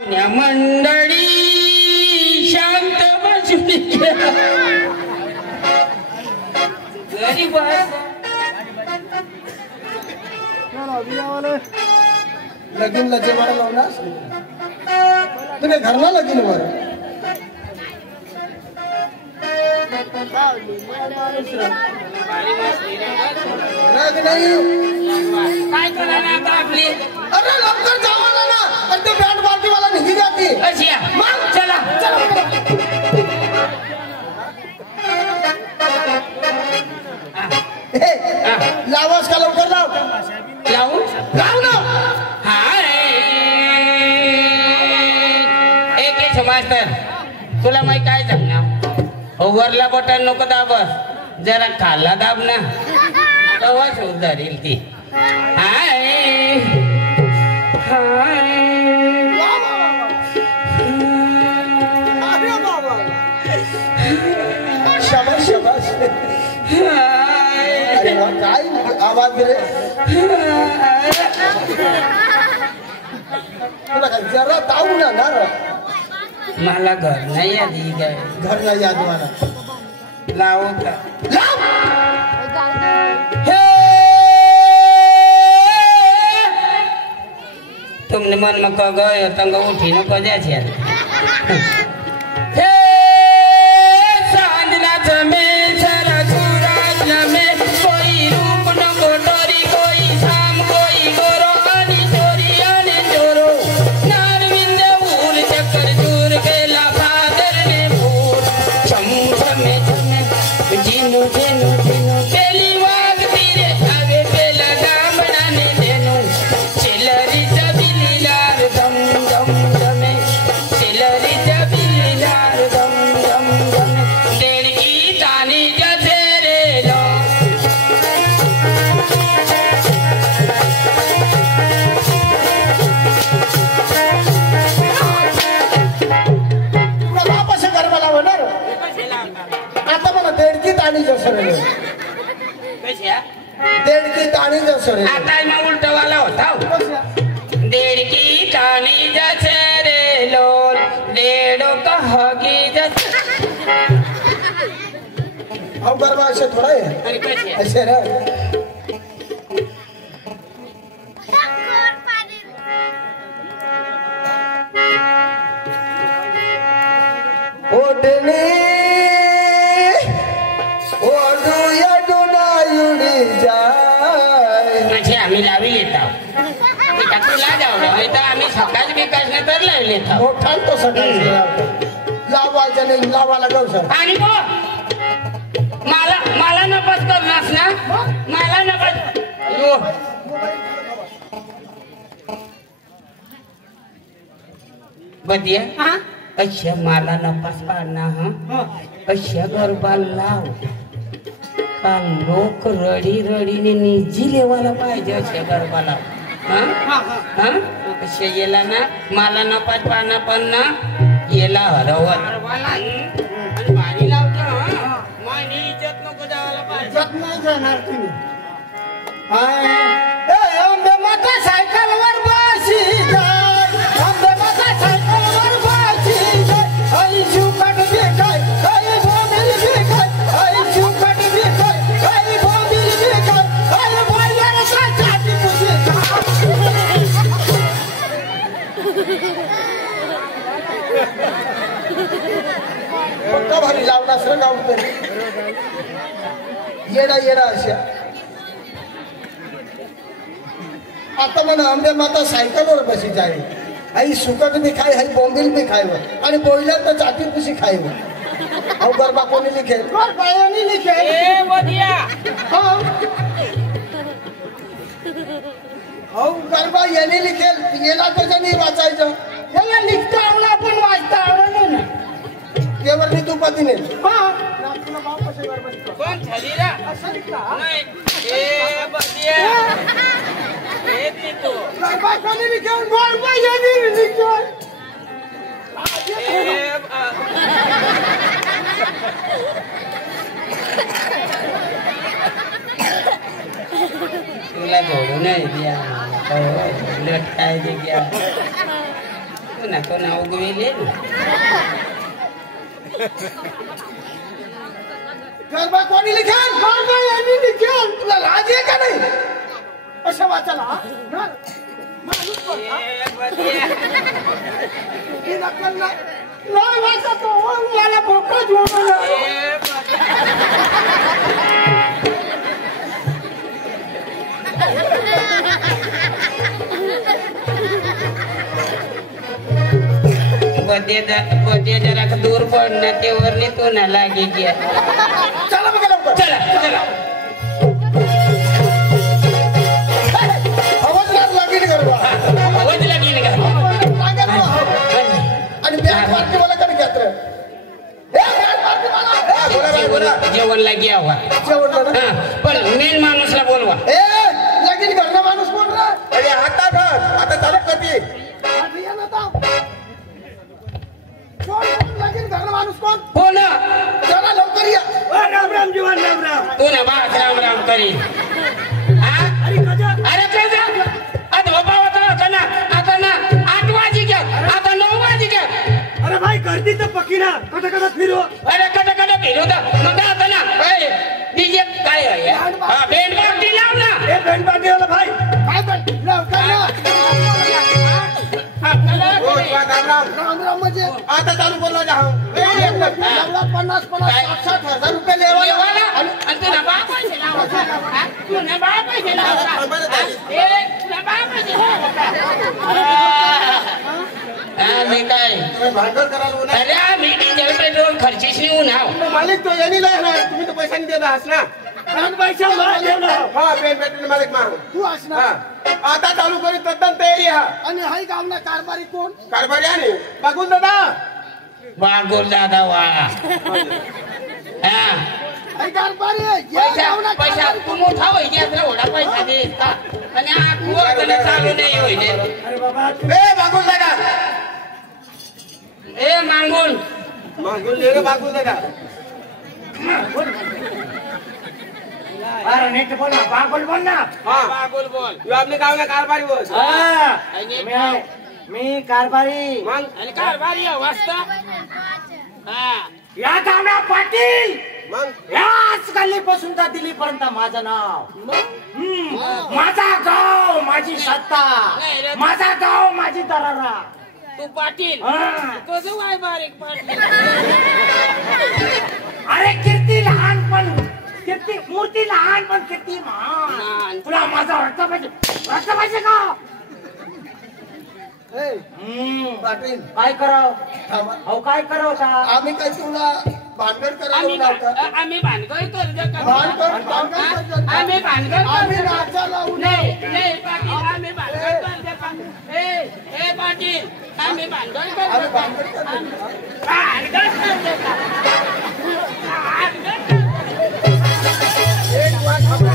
मंडळी शांत बसली गरीब लगीन लगे मारा लावना तुम्हें घर ना लगीन मारा राग नहीं काय करायला आता आपली अरे लवकर जावाला ना आणि ते बँड पार्टी वाला निघी जाती अशी मग चला चला लावास का लवकर लाव लावू लाव ना हाय एक मास्तर तुला माहिती काय सांगणार ओव्हरला बटन नको दाबस जरा खाल्ला दाब ना तेव्हाच उधारील ती हाय हाय शाबाश शाबाश अरे वाह काय आवाज रे तुला काय जरा ताऊ ना ना मला घर नाही आधी काय घर नाही याद मला लावता लाव हे तुमने मन में कह गए तंग उठी न को जा छे हे सांजना में सारा सूरज में कोई रूप न कोटरी कोई शाम कोई गोरो अनि चोरी अनि चोरो नारविंद उर चक्कर चूर गेला फादर ने भूर छम छमे छमे जिनु जिनु जिनु पेली वाग तीरे आवे पेला गामड़ा ने देनु चिलरी जबिलीलार दम दम दमे चिलरी जबिलीलार दम दम दमे देड़की तानी जसे रे लो तुला वापस घर मला होणार आता मला देडकी ताणी जसं रे कशा देडकी ताणी जसं रे आता मैं उल्टा वाला होता हूँ देड़की तानी जसे रे लोल डेड़ो कहोगी जसे अब गरबा ऐसे थोड़ा है अरे कैसे ऐसे रे ओडने ओडू यडू ना युडी जाय म्हणजे आम्ही लावी लेता तुला जाऊ नाही तर आम्ही सकाळच विकास नाही तर लावी लेता मोठा तो सकाळी लावायचं नाही लावायला जाऊ सर आणि मग मला मला नपास करणार ना मला नपास यो बदिया अच्छा मला नपास पाडना हा अच्छा गरबा लाव का लोक रडी रडीने निजी लेवायला पाहिजे अशा गरबा लाव हा हा अशा येला ना मला नपास पाडना पण ना येला हरवत पाणी लावतो हा मानी इज्जत नको द्यायला पाहिजे इज्जत नाही जाणार तुम्ही ए आंबे माता सायकल वर बसी जाय आंबे माता सायकल वर बसी जाय आई शुकट बेकाय आई बोंबील बेकाय आई शुकट बेकाय आई बोंबील बेकाय आई बोलर सा छाती पुसे पक्का भारी लावला सर गावते येडा येडा अशा आता म्हणा आंबे माता सायकलवर बसी जाय आई सुकट बी खाय आई बोंबील बी खायवर आणि बोईला तर चाटी पुसी खायवर अहो गरबा कोणी लिखेल बायानी लिखेल ए बदिया हा अहो गरबा याने लिखेल याला त्याच्या नाही वाचायचं याला लिखता आवडा पण वाचता आवडलं ना केवळ तू पतीने हा कोण छलीरा नाही ए बदिया ए तू गरबा कोणी लिखेल गरबा याने लिखेल तुला जोडू नाही द्या लटकाय दे घ्या पुन्हा तो नाव उगविले गरबा कोणी लिखेल गरबा यांनी लिखेल तुला लाज आहे का नाही अशा वाचायला हा? ना? माणूस कोण, हा? ही नक्कल नाही वाचतो मला भोका देऊ मला बदे जरा दूर पडणं ते वरली तो ना लागे की चला बघा लवकर चला चला आवाज लागेल गरबा आवाज लागेल का लागेल ना. आणि बँक पार्टी मला कडे घेत रे जेवण लागे आवा पण मेन माणूसला बोलवा लगीन घरला माणूस कोण रे अरे आता घर आता चालू करते लगीन घरला माणूस कोण हो ना चला लवकर या राम राम जीवन राम राम तू ना बा राम राम करी अरे कसा आता बाबा होता ना आता ना 8 वाजी घ्या आता 9 वाजी घ्या अरे भाई गर्दी तर पक्की ना कट फिरो अरे कट फिरव मग आता ना डीजे काय आहे हा बेंड पार्टी लाव ना ए बँड पार्टी वाला भाई काय पण लवकर या राम राम राम राम म्हणजे आता चालू बोलला जा 50,000-60,000 रुपये लेवाला देवाला आणि तुला बा पैसे लावायचा तुला बा पैसे लावायचा तुला बा पैसे आम्ही काय भांडण करायला बोला अरे आम्ही डिझेल पेट्रोल खर्चीच नेऊन आहो मालिक तो यांनी लय ना तुम्ही तर पैसा नाही देणार ना पैसा हा बँड पार्टी मालिक मा तू असणार हा आता चालू करी तद्दन तयारी हा आणि हाय गावना कारभारी कोण कारभारी आणि बघून दादा बागोल दादा वाळा हा हाय कारभारी या गावना पैसा तू मोठा होईने आपला एवढा पैसा देस का आणि आखून चालू नाही होईने अरे बाबा ए बघून दादा ए मागून मागून ले रे बघून दादा अरे नेट बोल ना बागोल बोल ना हा बागोल बोल तू आपल्या गावला कारभारी बस मी कारभारी मग आणि काय भारी वाजता हा या गावना पाटील मग याच गल्लीपासून तर दिल्लीपर्यंत माझं नाव माझा गाव माझी सत्ता नाही रे. माझा गाव माझी दरारा तू पाटील हा. कसं वाय बारीक पाटील अरे कीर्ती लहान पण कीर्ती मूर्ती लहान पण कीर्ती महान लहान. तुला माझा रक्त पाहिजे का पाटील काय करावं थांबा. अहो काय करावं का आम्ही काय तुला भांडण आम्ही करायला आम्ही भानगड करतो का भानगड आम्ही भानगड आम्ही करतो नाचायला नाही नाही पाटील आम्ही भानगड करतो का ए पाटील आम्ही भानगड करतो आम्ही का भांडण करतो. भानगड करतो का भानगड करतो. एक वाट थांबा.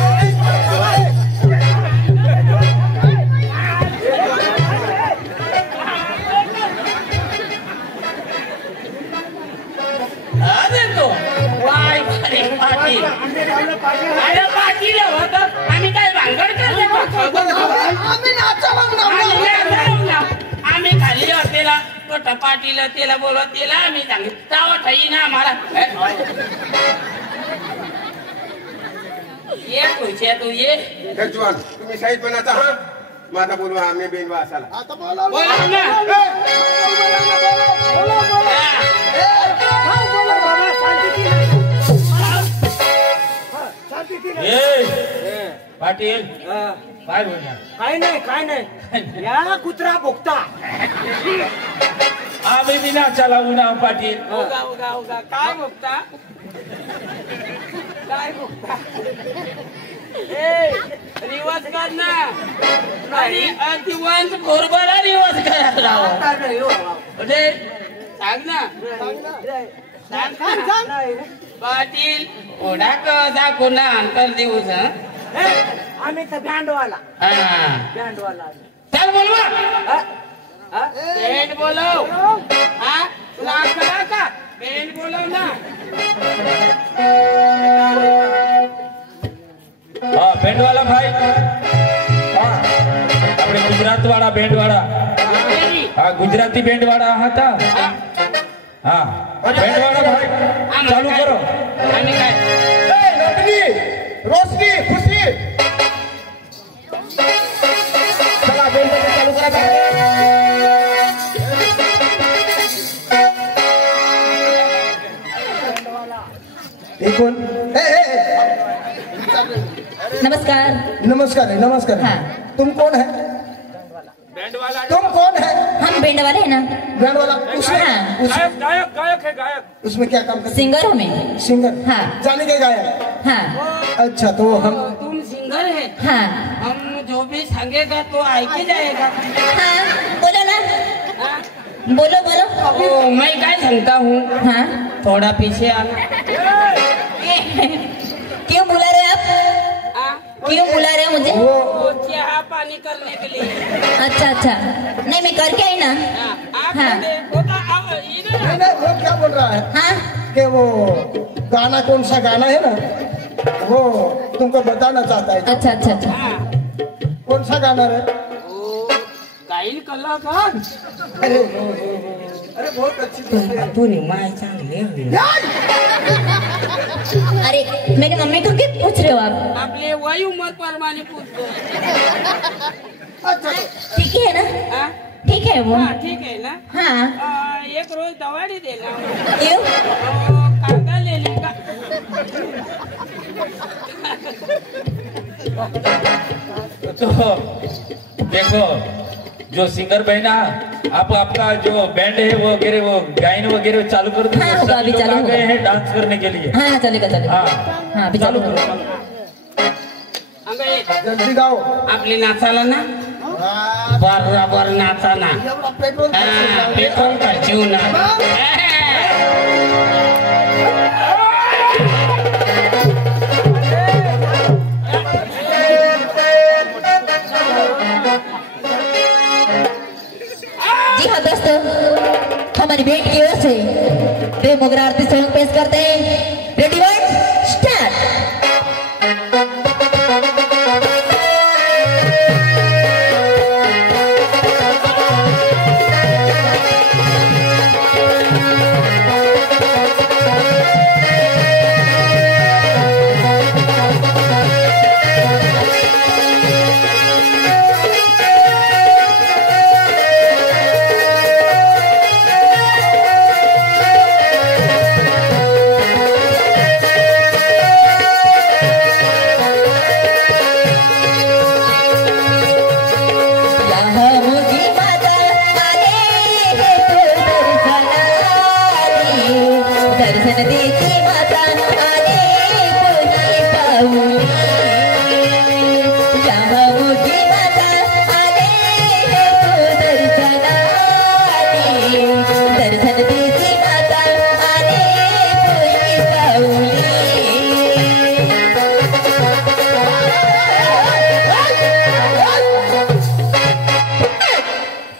अरे तो वाय अरे पाटील अरे पाटील होतं आम्ही काय भानगड करतो का आम्ही नाचायला आम्ही खाली होतेला तो टपाटीला त्याला बोलत त्याला आम्ही सांगितलं तावा ठाई ना आम्हाला ये खुशे तू ये जगजवान तुम्ही शाहीद बनाचा हा माझा बोलवा आम्ही बेनवा असाला आता बोला बोला ना पाटील काय बोलणार काय नाही या कुत्रा भोगता आम्ही बिना चालावू ना पाटील उगा उगा उगा काय बघता काय बघता रिवाज कर ना आणि दिवस बरोबर रिवाज करा राव सांग ना पाटील ओढा कसा कोणा अंतर दिवस आम्ही तर बँडवाला चल बोलवा बेंड बोलव हा तुला करा का बेंड बोलव ना हाँ बैंड वाला भाई हाँ अपने गुजरात वाला बैंड वाला हा गुजराती बँडवाला आहात हा? हा बँडवाला भाई चालू करो. आणि काय नटनी रोशनी खुशी चला बेंड चालू करा. कोण? नमस्कार. नमस्कार है, नमस्कार है. हाँ. तुम कौन है? तुम कौन है? हम बैंड वाले हैं ना. बैंड वाला उसमें हाँ. गायक है गायक. उसमें क्या काम करते? सिंगर हूँ मैं. सिंगर. हाँ. जाने के गायक. हाँ अच्छा तो हम तुम सिंगर है. हाँ हम जो भी संगेगा तो आई के जाएगा. हाँ बोलो ना. बोलो बोलो. ओ मैं क्या सांगता हूँ. हाँ थोड़ा पीछे आना. क्यों बुला रहे आप? क्यों बुला रहे हो मुझे? वो चाह पानी करने के लिए. अच्छा अच्छा. नहीं मैं करके आई ना. आप हाँ. नहीं नहीं वो क्या बोल रहा है हाँ कि वो गाना कौन सा गाना है ना वो तुमको बताना चाहता है. अच्छा अच्छा अच्छा. कौन सा गाना है? गाईल कलाकार. अरे बहुत अच्छी बात है. तू माय चांगले. अरे मेरी मम्मी को क्यों पूछ रहे हो आप? आपले वय उमर प्रमाणे पूछतो. अच्छा तो ठीक है ना. हाँ? ठीक है वो. हाँ, ठीक है ना. हाँ. एक रोज दवाड़ी देना. क्यों? कांदा ले लेगा. तो देखो जो सिंगर बहना आप आपका जो बैंड है वो वगैरह वो गायन वगैरह चालू कर दो. हाँ, होगा, अभी लोग चालू आ होगा. गए हैं डांस करने के लिए. हाँ चलेगा चलेगा. हाँ हाँ अभी चालू चालू करो. करो. जल्दी गाओ. आपले नाचाला ना. हाँ, बरोबर नाचा ना. एवढा पेट्रोल पेट्रोल का जीव ना. जी हाँ दोस्तों हमारी बेट की ओर से प्रेम मोगरा आरती सॉन्ग पेश करते हैं. Ready one start. दर्शन देती माता आले कोणी पाऊली. यहाँ मोठी माता आले दर्शनाली. दर्शन देती माता आले कोणी पाऊली.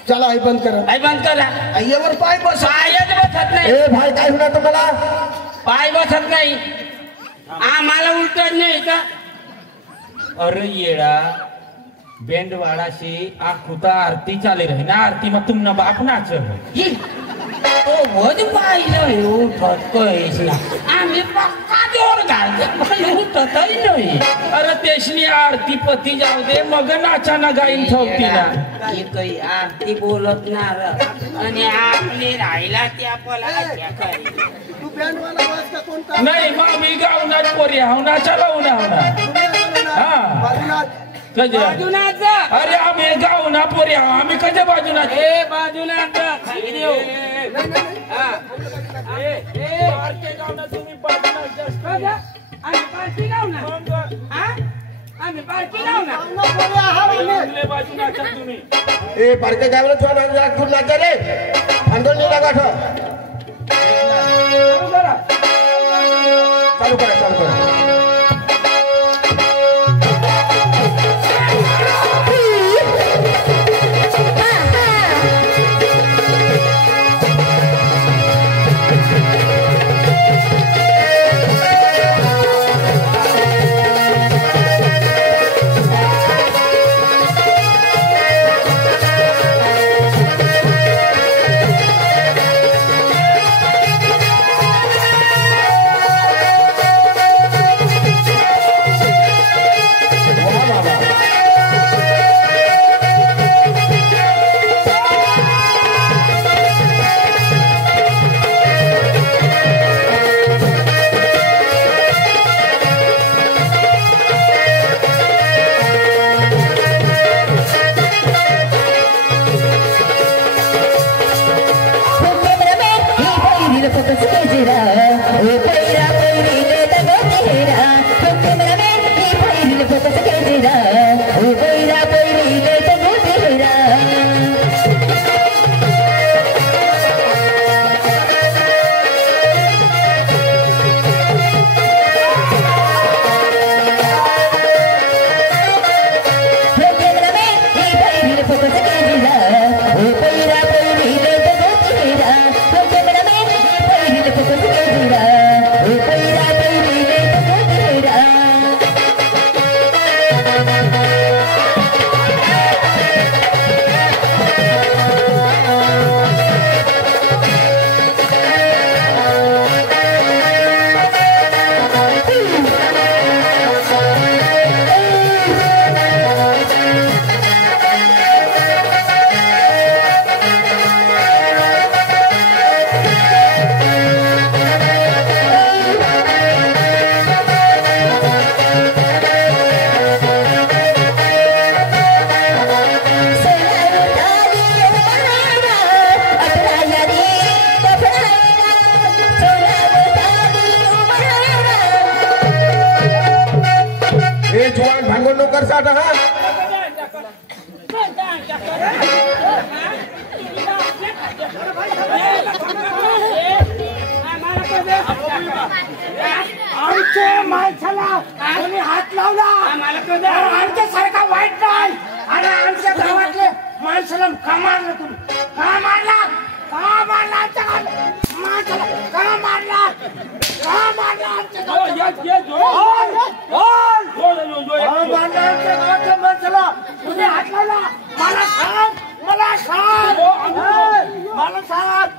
चला आई बंद करा. आई बंद करा. आईवर पाय बस. पायच बसत नाही. ए भाई काय होणार तुम्हाला? पाय बसत नाही. आम्हाला उलटत नाही का. अरे येड़ा बैंड वाला से आखुता आरती चाले रहे ना. आरती में तुम न बाप नाच रहे. तो वध पाहिलं उठत कळीच ना. आम्ही पक्का जोर घालतो पण उठतही नाही. अरे तेशनी आरती पती जाऊ दे मग नाचा ना गाईन ठेवती ना. ही काही आरती बोलत ना र. आणि आपली राहिला त्या पलाच्या काही. तू बँड वाला वाज का कोणता? नाही मग मी गावणार पोरी हाव नाचा लावू ना हा. बाजूला बाजूनाच अरे आम्ही गावना पोरी हाव आम्ही कशा बाजूना. ए बाजूनाच खाली देऊ. हा. तुम्ही बाजूना जास्त. आम्ही पार्टी लावू ना. हा? आम्ही पार्टी लावू ना. बाजूना तुम्ही. ए पारके गावला तुला ना तू नाचा रे आंदोलन लागा ठो. चालू करा चालू करा. हाँ कर साठ हा आमच्या माणसाला कोणी हात लावला आमच्यासारखा वाईट नाही आणि आमच्या गावातले माणसाला का मारलं तुम्ही का मारला आमच्या माणसाला का मारला आमच्या गावातल्या माणसाला तुम्ही हात लावला मला सांग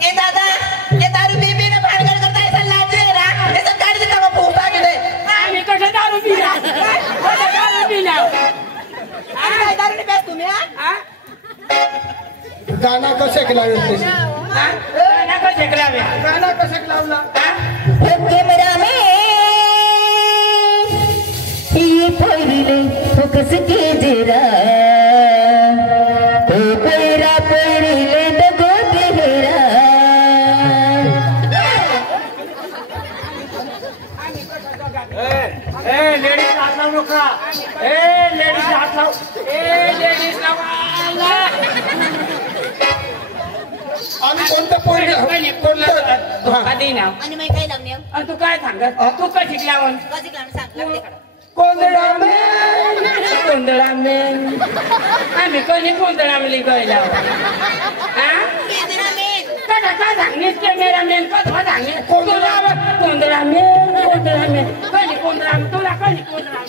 ए दादा ये दारू पी पी ना भानगड करता ऐसा लाज रे ना ये सब गाड़ी से तब फूटा के दे आम्ही कसं दारू पिला कसं दारू पिला अरे दारू नाही पेस तुम्ही हा गाणं कसं लावलं गाणं कसं लावला कैमरा में ये पहिले फोकस के जरा तो पैरा पहिले दगो तेरा लेडीज हात लावू नका लेडीज हात लाव लेडीज आणि कोणतं पोरग धोका देईना आणि मग काय लागणे आणि तू काय सांगत तू काय शिकला म्हण कधी काम सांग लागते गोंधळा मेन आम्ही कधी गोंधळा मेली गयला कसा काय सांगलीस कॅमेरा मेन कसा सांगलीस गोंधळा मेन कधी गोंधळा तुला कधी गोंधळा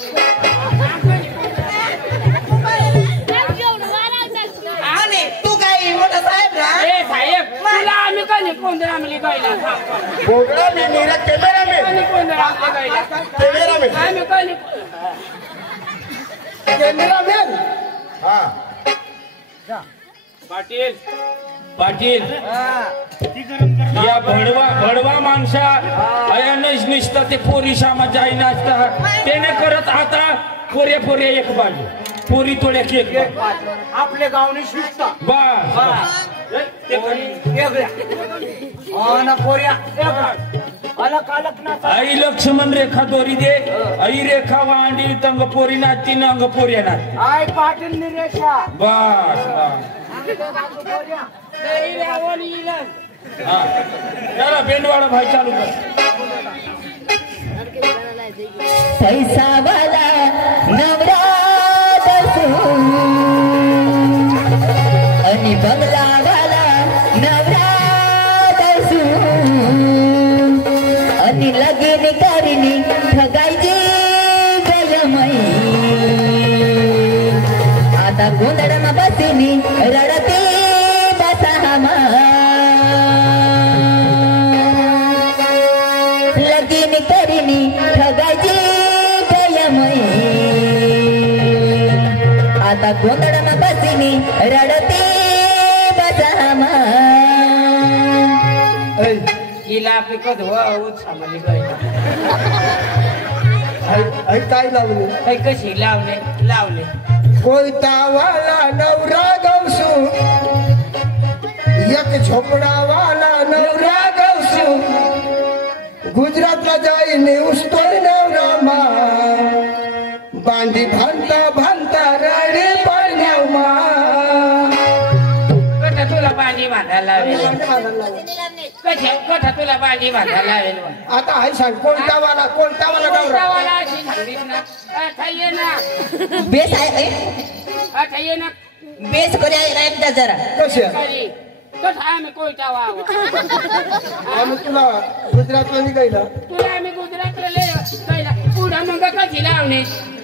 तू काय मोठा साहेब ना ए साहेब तुला आम्ही कधी गोंधळा मेली गयला बोगड़ा में मेरा कैमरा में कधी गोंधळा मेली गयला कैमरा में आम्ही कधी कैमरा में हाँ पाटील या भडवा माणसा अयानच निसता ते पोरी सामा जाई नाचता त्याने करत आता पोरे एक बाजू पोरी तोड्या केक आपल्या गावनी शिकता बस अलग ना आई लक्ष्मण रेखा दोरी दे आई रेखा वांडी तंग पोरी नाचती न अंग पोरी नाचती आय पाटील निरेशा बस हा चला बेंडवाडा भाई चालू कर पैसा वाला नवरा आणि बंगला वाला नवरा आणि लगीन करीनी ठगायची गयमई आता गोंधळमा बसीनी रडते बसामा लगीन करीनी ठगायची गयमई आता गोंधळमा बसीनी रडते बसामा हिला पिकत सामाली गयला आई काय लावली कशी लावले कोयतावाला नवरा गवसू एक झोपडावाला नवरा गवसू गुजरातला जाईने उस्तोय नवरा मा बांधी भांता रडी पडण्याव मा कथा तुला बांधी बांधायला लावेल कथा तुला बांधी बांधायला लावेल आता आई सांग कोणतावाला नवरा कोणतावाला अशी सांगलीस ना अठाई ना बेस आहे अठाई ना बेस करे जरा कशी खरी कथा आम्ही कोयता व्हावं आम्ही तुला गुजरातला निघायला तुला आम्ही गुजरातला लय पुढं मग कशी लावणे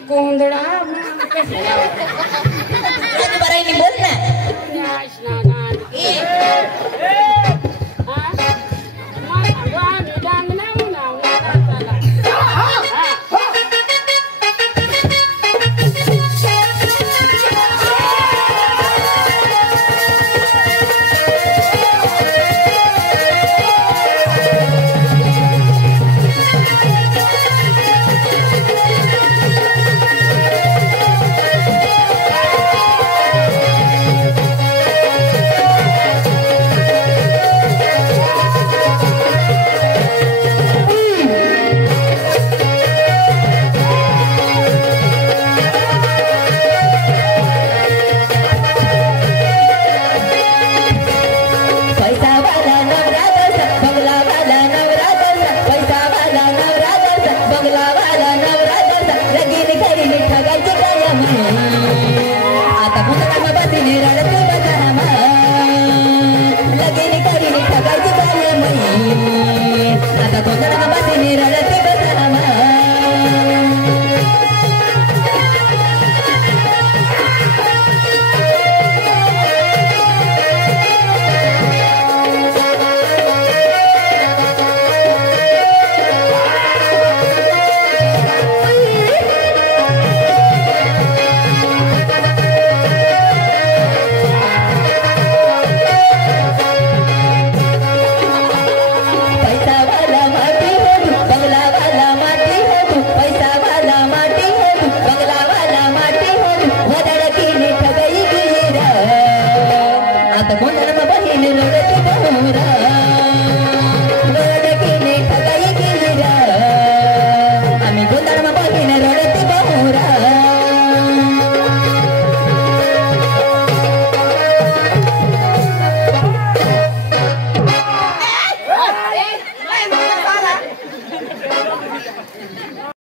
कोंदडा कशी लावणे बराईनी बोल ना आता कोण बहीण रडते